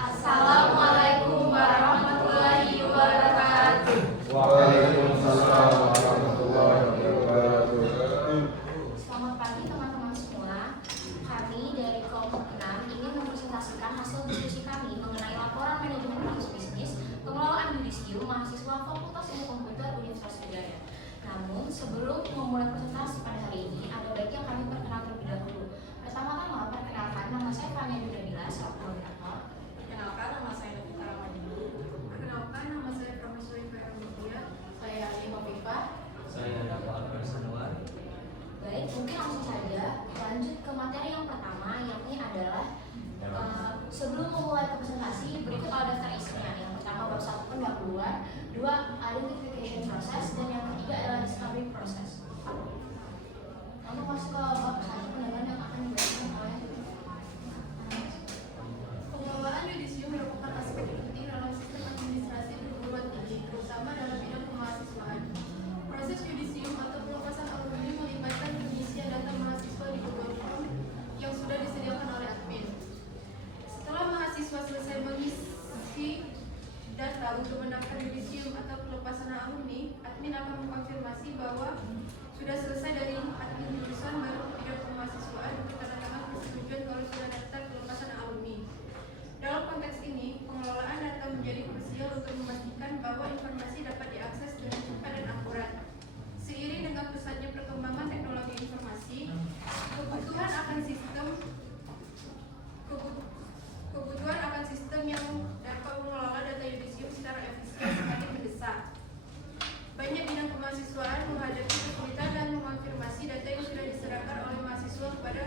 Assalamualaikum warahmatullahi wabarakatuh. Waalaikumsalam warahmatullahi wabarakatuh. Selamat pagi teman-teman semua. Kami dari kelompok 6 ingin mempresentasikan hasil diskusi kami mengenai laporan manajemen proses bisnis pengelolaan yudisium mahasiswa Fakultas Ilmu Komputer Universitas Sriwijaya. Namun sebelum memulai presentasi pada hari ini, ada baiknya kami perkenalkan terlebih dahulu. Pertama-tama perkenalkan, nama saya Fania Dudanila selaku moderator. Perkenalkan, nama saya Novita Ramadini. Perkenalkan, nama saya Prameswari PR Mutia. Saya Ali Hovifah. Saya Dafa Albersanwar. Baik, mungkin langsung saja lanjut ke materi yang pertama, yakni adalah sebelum memulai presentasi, berikut ada daftar isinya. Yang pertama bab 1 pendahuluan, 2 identification process, dan yang ketiga adalah discovery process. Lalu masuk ke bab 1 pendahuluan yang akan dibacakan oleh Pengelolaan yudisium merupakan aspek penting dalam sistem administrasi perguruan tinggi, terutama dalam bidang kemahasiswaan. Proses yudisium atau pelepasan alumni melibatkan pengisian data mahasiswa di Google Form yang sudah disediakan oleh admin. Setelah mahasiswa selesai mengisi data untuk mendaftar yudisium atau pelepasan alumni, admin akan mengkonfirmasi bahwa sudah selesai dari admin jurusan baru ke bidang kemahasiswaan untuk tanda tangan persetujuan kalau sudah daftar pelepasan alumni. Dalam konteks ini, pengelolaan data menjadi krusial untuk memastikan bahwa informasi dapat diakses dengan cepat dan akurat. Seiring dengan pesatnya perkembangan teknologi informasi, kebutuhan akan sistem yang dapat mengelola data yudisium secara efisien semakin mendesak. Banyak bidang kemahasiswaan menghadapi kesulitan dan mengonfirmasi data yang sudah diserahkan oleh mahasiswa kepada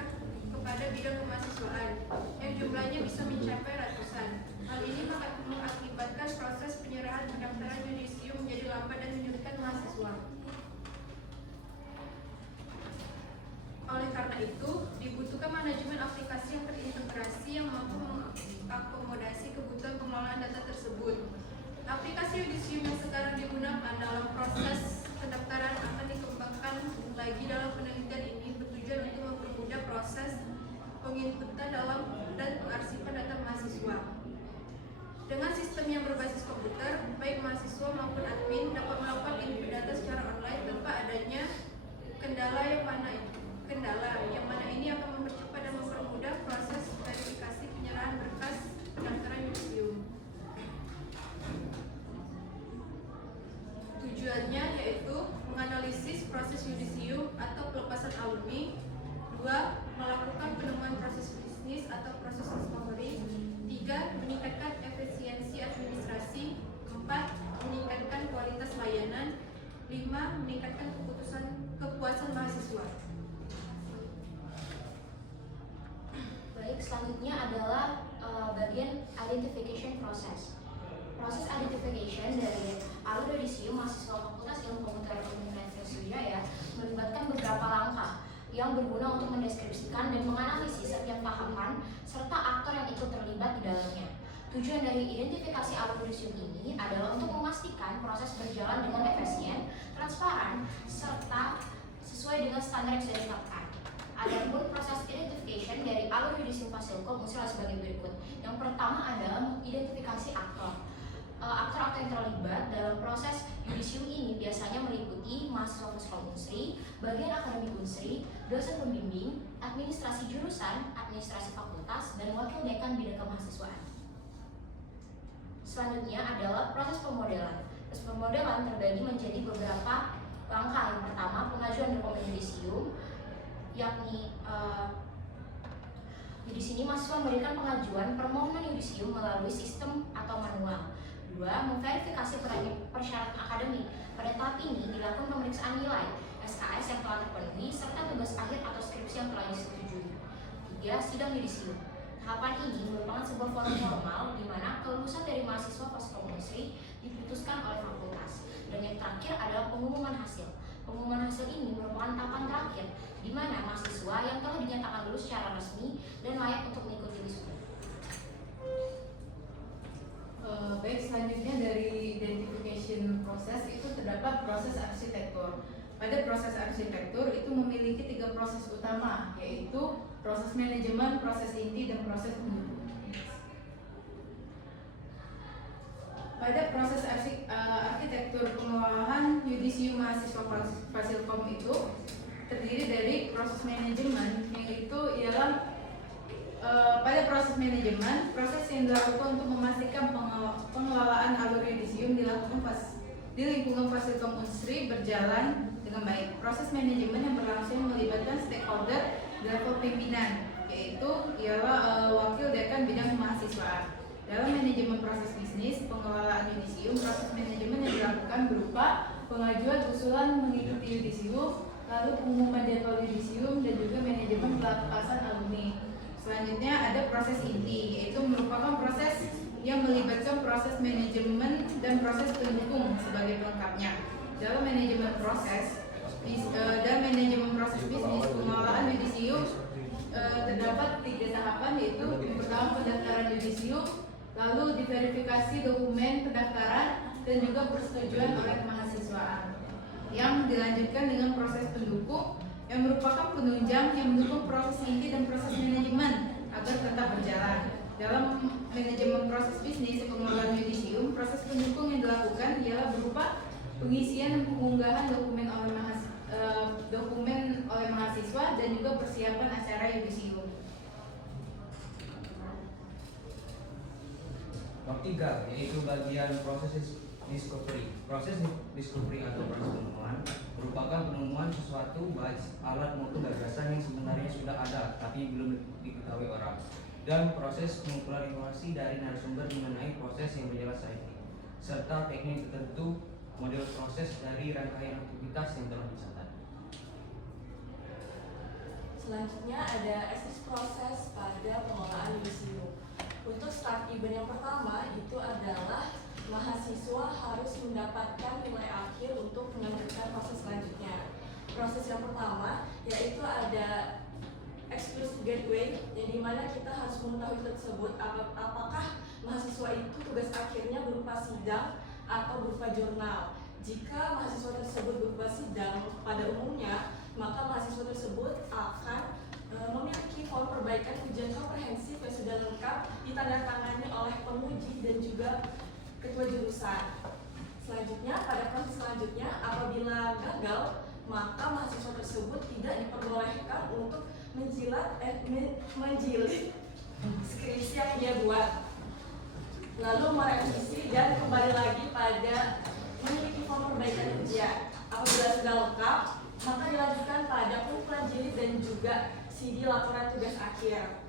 bidang kemahasiswaan yang jumlahnya bisa mencapai ratusan. Hal ini mengakibatkan proses penyerahan pendaftaran yudisium menjadi lambat dan menyulitkan mahasiswa. Oleh karena itu, dibutuhkan manajemen aplikasi yang terintegrasi yang mampu mengakomodasi kebutuhan pengelolaan data tersebut. Aplikasi yudisium yang sekarang digunakan dalam proses pendaftaran akan dikembangkan lagi dalam penelitian ini bertujuan untuk mempermudah proses penginputan dalam dan pengarsipan data mahasiswa. Dengan sistem yang berbasis komputer, baik mahasiswa maupun admin dapat melakukan input data secara online tanpa adanya kendala yang mana ini akan mempercepat dan mempermudah proses verifikasi penyerahan berkas pendaftaran yudisium. Tujuannya yaitu menganalisis proses yudisium atau pelepasan alumni, 2. Melakukan penemuan proses bisnis atau proses discovery, 3. Meningkatkan efisiensi administrasi, 4. Meningkatkan kualitas layanan, 5. Meningkatkan kepuasan mahasiswa. baik, selanjutnya adalah bagian identification process. Proses identification dari alur yudisium mahasiswa Fakultas Ilmu Komputer Universitas Sriwijaya melibatkan beberapa langkah yang berguna untuk mendeskripsikan dan menganalisis setiap tahapan serta aktor yang ikut terlibat di dalamnya. Tujuan dari identifikasi alur yudisium ini adalah untuk memastikan proses berjalan dengan efisien, transparan, serta sesuai dengan standar yang sudah ditetapkan. Adapun proses identification dari alur yudisium Fasilkom muncul sebagai berikut. Yang pertama adalah identifikasi aktor. Aktor-aktor yang terlibat dalam proses yudisium ini biasanya meliputi mahasiswa Fasilkom Unsri, bagian akademik Unsri, dosen pembimbing, administrasi jurusan, administrasi fakultas, dan wakil dekan bidang kemahasiswaan. Selanjutnya adalah proses pemodelan. Proses pemodelan terbagi menjadi beberapa langkah. Yang pertama, pengajuan dokumen yudisium, yakni di sini mahasiswa memberikan pengajuan permohonan yudisium melalui sistem atau manual. 2. Memverifikasi persyaratan akademik. Pada tahap ini dilakukan pemeriksaan nilai SKS yang telah terpenuhi serta tugas akhir atau skripsi yang telah disetujui. 3. Sidang yudisium. Tahapan ini merupakan sebuah forum formal di mana kelulusan dari mahasiswa Fasilkom Unsri diputuskan oleh fakultas. Dan yang terakhir adalah pengumuman hasil. Pengumuman hasil ini merupakan tahapan terakhir di mana mahasiswa yang telah dinyatakan lulus secara resmi dan layak untuk mengikuti wisuda. Baik, selanjutnya dari identification process itu terdapat proses arsitektur. Pada proses arsitektur itu memiliki 3 proses utama, yaitu proses manajemen, proses inti, dan proses penyeluruhan. pada proses arsitektur pengelolaan yudisium mahasiswa Fasilkom itu terdiri dari proses manajemen, yaitu ialah pada proses manajemen, proses yang dilakukan untuk memastikan pengelolaan alur yudisium dilakukan di lingkungan Fasilkom Unsri berjalan dengan baik. Proses manajemen yang berlangsung melibatkan stakeholder di level pimpinan, yaitu ialah wakil dekan bidang mahasiswa. Dalam manajemen proses bisnis pengelolaan yudisium, proses manajemen yang dilakukan berupa pengajuan usulan mengikuti yudisium, lalu pengumuman jadwal yudisium, dan juga manajemen pelepasan alumni. Selanjutnya ada proses inti, yaitu merupakan proses yang melibatkan proses manajemen dan proses pendukung sebagai pelengkapnya. Dalam manajemen proses bisnis pengelolaan yudisium terdapat 3 tahapan, yaitu yang pertama pendaftaran yudisium, lalu diverifikasi dokumen pendaftaran, dan juga persetujuan oleh kemahasiswaan. Yang dilanjutkan dengan proses pendukung yang merupakan penunjang yang mendukung proses inti dan proses manajemen agar tetap berjalan. Dalam manajemen proses bisnis pengelolaan yudisium, proses pendukung yang dilakukan ialah berupa pengisian dan pengunggahan dokumen oleh mahasiswa dan juga persiapan acara yudisium. Bab 3 yaitu bagian proses discovery. Proses discovery atau proses penemuan merupakan penemuan sesuatu baik alat maupun gagasan yang sebenarnya sudah ada tapi belum diketahui orang, dan proses pengumpulan informasi dari narasumber mengenai proses yang berjalan saat ini, serta teknik tertentu model proses dari rangkaian aktivitas yang telah dicatat. Selanjutnya ada eksis proses pada pengelolaan yudisium. Untuk start event yang pertama itu adalah mahasiswa harus mendapatkan nilai akhir untuk melanjutkan proses selanjutnya. Proses yang pertama yaitu ada exclusive gateway, yang dimana kita harus mengetahui tersebut apakah mahasiswa itu tugas akhirnya berupa sidang atau berupa jurnal. Jika mahasiswa tersebut berupa sidang pada umumnya, maka mahasiswa tersebut akan memiliki form perbaikan ujian komprehensif yang sudah lengkap ditandatangani oleh penguji dan juga ketua jurusan. Selanjutnya, pada proses selanjutnya, apabila gagal, maka mahasiswa tersebut tidak diperbolehkan untuk menjilid skripsi yang dia buat, lalu merevisi dan kembali lagi pada memiliki form perbaikan ujian. Apabila sudah lengkap, maka dilanjutkan pada pengumpulan jilid dan juga CD laporan tugas akhir.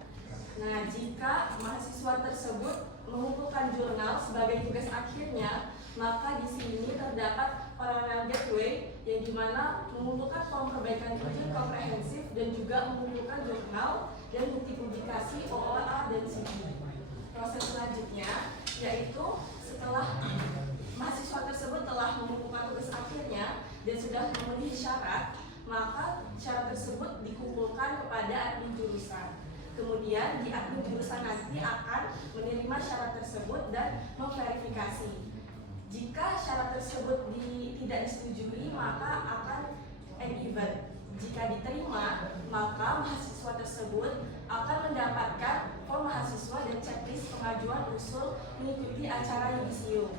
Nah, jika mahasiswa tersebut mengumpulkan jurnal sebagai tugas akhirnya, maka di sini terdapat parallel gateway yang dimana mengumpulkan form perbaikan ujian komprehensif dan juga mengumpulkan jurnal dan bukti publikasi OOA dan CD. Proses selanjutnya yaitu setelah mahasiswa tersebut telah mengumpulkan tugas akhirnya dan sudah memenuhi syarat, maka syarat tersebut dikumpulkan kepada admin jurusan. Kemudian di admin jurusan nanti akan menerima syarat tersebut dan memverifikasi. Jika syarat tersebut tidak disetujui, maka akan end event. Jika diterima, maka mahasiswa tersebut akan mendapatkan form mahasiswa dan checklist pengajuan usul mengikuti acara yudisium.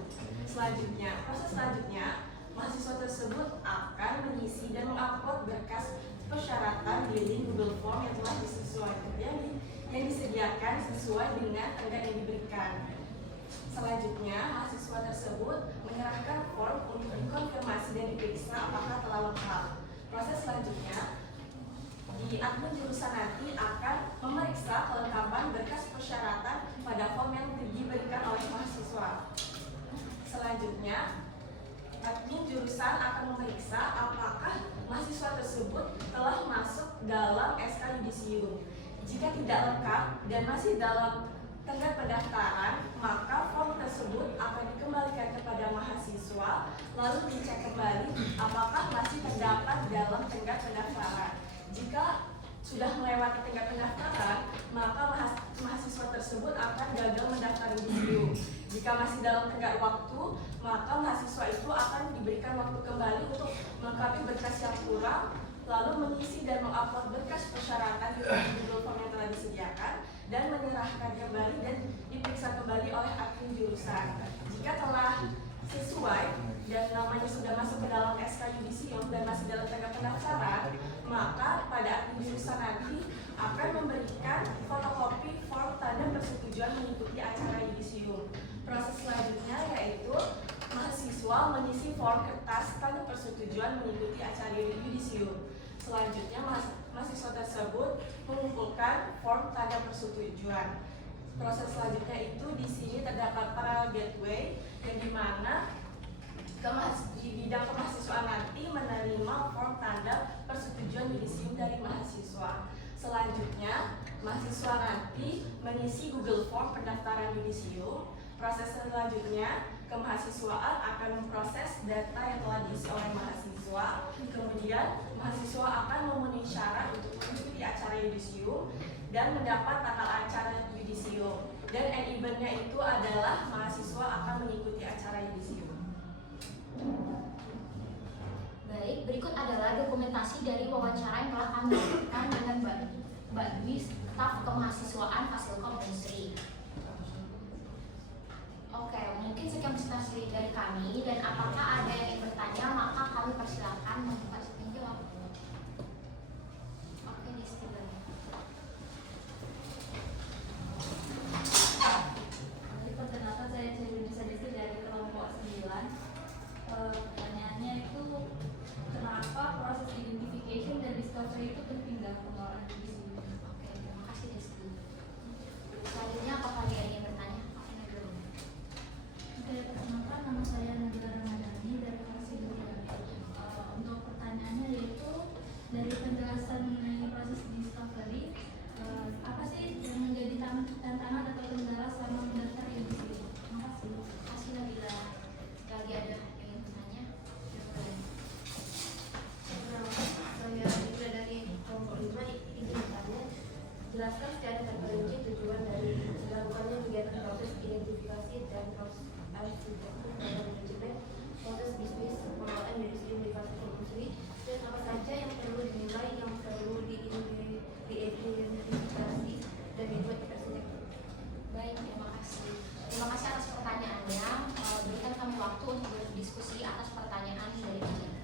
Proses selanjutnya, mahasiswa tersebut akan mengisi dan mengupload berkas persyaratan di link Google Form yang telah disesuaikan yang disediakan sesuai dengan tenggat yang diberikan. Selanjutnya, mahasiswa tersebut menyerahkan form untuk dikonfirmasi dan diperiksa apakah telah lengkap. Proses selanjutnya, di admin jurusan nanti akan memeriksa kelengkapan berkas persyaratan pada form yang diberikan oleh mahasiswa. Selanjutnya, admin jurusan akan memeriksa apakah mahasiswa tersebut telah masuk dalam SK yudisium. Jika tidak lengkap dan masih dalam tenggat pendaftaran, maka form tersebut akan dikembalikan kepada mahasiswa, lalu dicek kembali apakah masih terdapat dalam tenggat pendaftaran. Jika sudah melewati tenggat pendaftaran, maka mahasiswa tersebut akan gagal mendaftar yudisium. Jika masih dalam tenggat waktu, maka mahasiswa itu akan diberikan waktu kembali untuk melengkapi berkas yang kurang, lalu mengisi dan mengupload berkas persyaratan di Google Form yang telah disediakan dan menyerahkan kembali dan diperiksa kembali oleh admin jurusan. Jika telah sesuai dan namanya sudah masuk ke dalam SK Yudisium dan masih dalam tengah pendaftaran, maka pada admin jurusan nanti akan memberikan fotokopi form tanda persetujuan mengikuti acara Yudisium. Proses selanjutnya yaitu mahasiswa mengisi form kertas tanda persetujuan mengikuti acara Yudisium. Selanjutnya mahasiswa tersebut mengumpulkan form tanda persetujuan. Proses selanjutnya itu di sini terdapat parallel gateway yang dimana di bidang kemahasiswaan nanti menerima form tanda persetujuan Yudisium dari mahasiswa. Selanjutnya mahasiswa nanti mengisi Google Form pendaftaran Yudisium. Proses selanjutnya kemahasiswaan akan memproses data yang telah diisi oleh mahasiswa. Kemudian mahasiswa akan memenuhi syarat untuk mengikuti acara Yudisium dan mendapat tanggal acara Yudisium. Dan end event-nya itu adalah mahasiswa akan mengikuti acara Yudisium. Baik, berikut adalah dokumentasi dari wawancara yang telah kami lakukan dengan Mbak Dwi, staf kemahasiswaan Fasilkom Unsri. Oke, mungkin sekian presentasi dari kami, dan apakah ada yang ingin bertanya, maka kami persilakan membuka sesi jawab. Oke, Desti. Perkenalkan, saya Yunisa Desti dari kelompok 9. Pertanyaannya itu, kenapa proses identification dan discovery itu penting dalam pengelolaan Yudisium? Oke, terima kasih Desti. Selanjutnya apakah ada yang ingin bertanya? Oke, perkenalkan, nama saya Nabila Ramadhani dari fraksi 2. Untuk pertanyaannya yaitu, dari penjelasan mengenai proses discovery, apa sih yang menjadi tantangan atau kendala selama mendaftar Yudisium? Terima kasih. Terima kasih Nabila. Lagi ada yang ingin bertanya? Saya juga dari kelompok 5 ingin bertanya, jelaskan secara terperinci tujuan dari dilakukannya kegiatan proses identifikasi dan proses manajemen proses bisnis pengelolaan Yudisium di Fasilkom Unsri, dan apa saja yang perlu dinilai, yang perlu diidentifikasi dan dibuat arsitektur. Baik, terima kasih. Terima kasih atas pertanyaannya. Berikan kami waktu untuk berdiskusi atas pertanyaan dari kalian.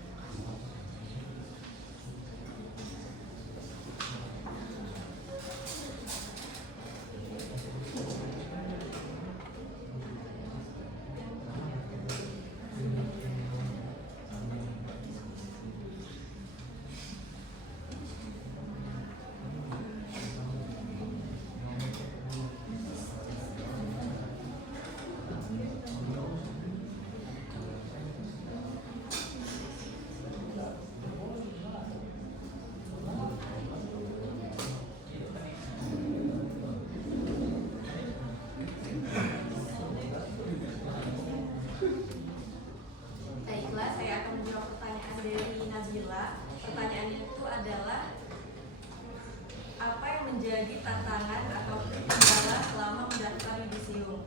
Baiklah, saya akan menjawab pertanyaan dari Nabila. Pertanyaannya itu adalah, apa yang menjadi tantangan atau kendala selama mendaftar Yudisium?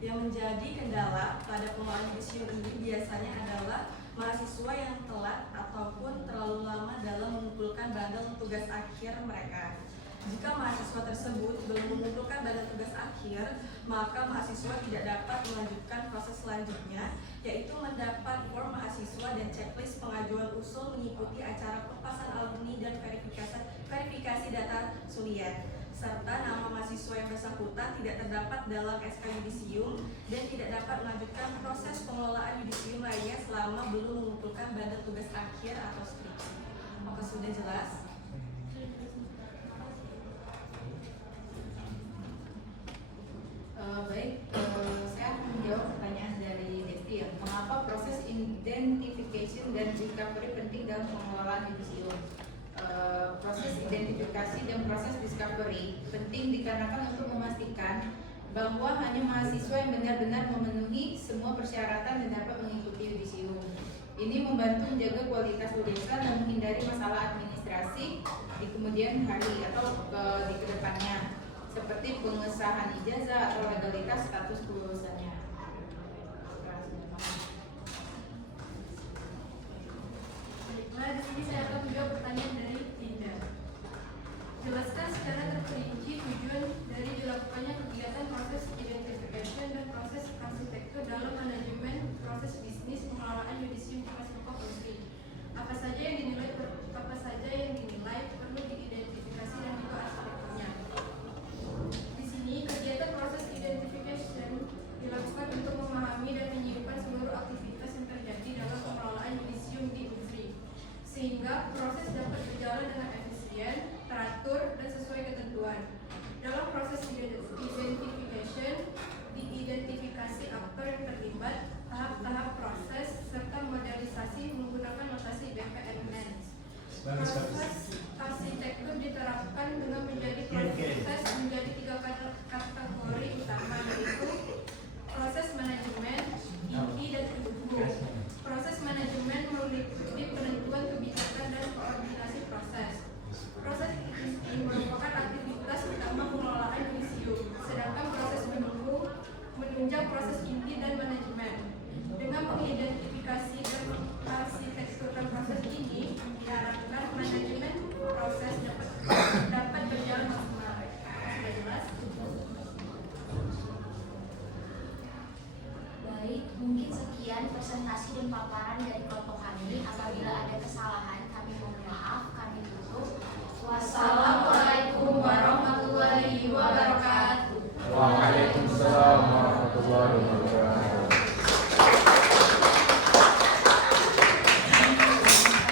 Yang menjadi kendala pada pengelolaan Yudisium ini biasanya adalah mahasiswa yang telat ataupun terlalu lama dalam mengumpulkan bundle tugas akhir mereka. Jika mahasiswa tersebut belum mengumpulkan bundle tugas akhir, maka mahasiswa tidak dapat melanjutkan proses selanjutnya, yaitu mendapat form mahasiswa dan checklist pengajuan usul mengikuti acara pelepasan alumni dan verifikasi data suliat, serta nama mahasiswa yang bersangkutan tidak terdapat dalam SK Yudisium dan tidak dapat melanjutkan proses pengelolaan Yudisium lainnya selama belum mengumpulkan bundle tugas akhir atau skripsi. Apakah sudah jelas? Saya akan menjawab pertanyaan dari Desti ya. Mengapa proses identification dan discovery penting dalam pengelolaan Yudisium? Proses identifikasi dan proses discovery penting dikarenakan untuk memastikan bahwa hanya mahasiswa yang benar-benar memenuhi semua persyaratan dan dapat mengikuti Yudisium. Ini membantu menjaga kualitas lulusan dan menghindari masalah administrasi di kemudian hari atau di kedepannya, seperti pengesahan ijazah atau legalitas status kelulusannya. Baiklah, di sini saya akan menjawab pertanyaan dari Dinda. Jelaskan secara terperinci tujuan dari dilakukannya kegiatan proses identifikasi Baik, mungkin sekian presentasi dan paparan dari kelompok kami. Apabila ada kesalahan, kami mohon maaf. Kami tutup. Wassalamualaikum